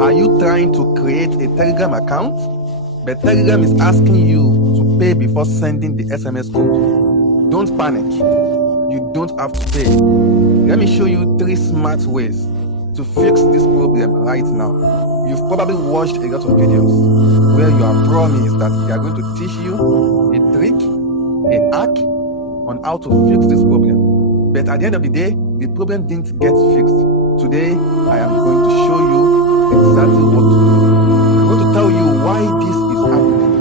Are you trying to create a Telegram account? But Telegram is asking you to pay before sending the SMS code. Don't panic. You don't have to pay. Let me show you 3 smart ways to fix this problem right now. You've probably watched a lot of videos where you are promised that they are going to teach you a trick, a hack on how to fix this problem. But at the end of the day, the problem didn't get fixed. Today, I am going to show you exactly what to do. I'm going to tell you why this is happening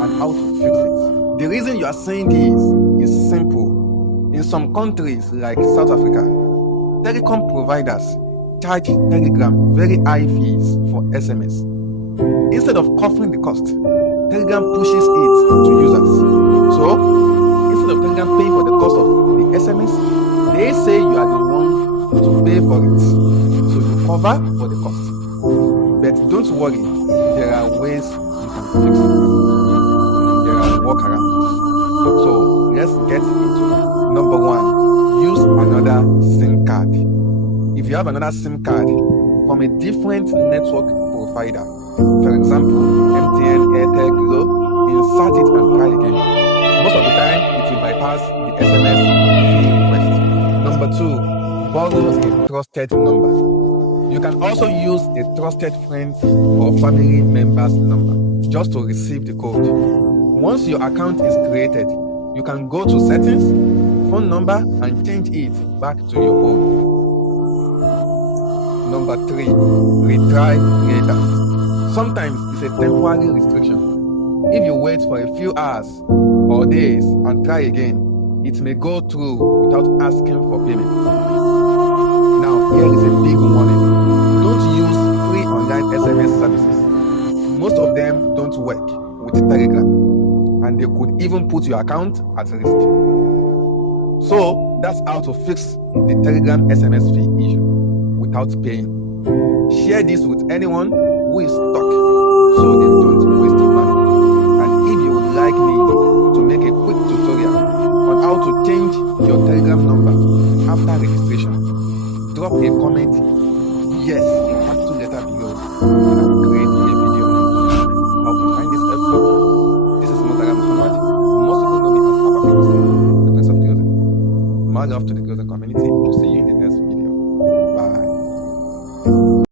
and how to fix it. The reason you are saying this is simple. In some countries like South Africa, telecom providers charge Telegram very high fees for SMS. Instead of covering the cost, Telegram pushes it to users. So, instead of Telegram paying for the cost of the SMS, they say you are the one to pay for it. So you cover for the cost. But don't worry, there are ways you can fix it. There are workarounds. So let's get into it. Number 1, use another SIM card. If you have another SIM card from a different network provider, for example, MTN, Airtel, Glo, insert it and try again. Most of the time, it will bypass the SMS fee request. Number 2, borrow a trusted number. You can also use a trusted friend or family member's number just to receive the code. Once your account is created, you can go to settings, phone number, and change it back to your own. Number 3, retry later. Sometimes it's a temporary restriction. If you wait for a few hours or days and try again, it may go through without asking for payment. Now, here is a big warning. Don't use free online SMS services. Most of them don't work with Telegram, and they could even put your account at risk. So, that's how to fix the Telegram SMS fee issue without paying. Share this with anyone who is stuck so they don't waste money. And if you would like me to make a quick tutorial on how to change your Telegram number after registration, drop a comment yes in the capital letter below and I will create a video. I hope you find this helpful. This is Muhammad. Most people know me as Papa Prince, the Prince of Clothing. My love to the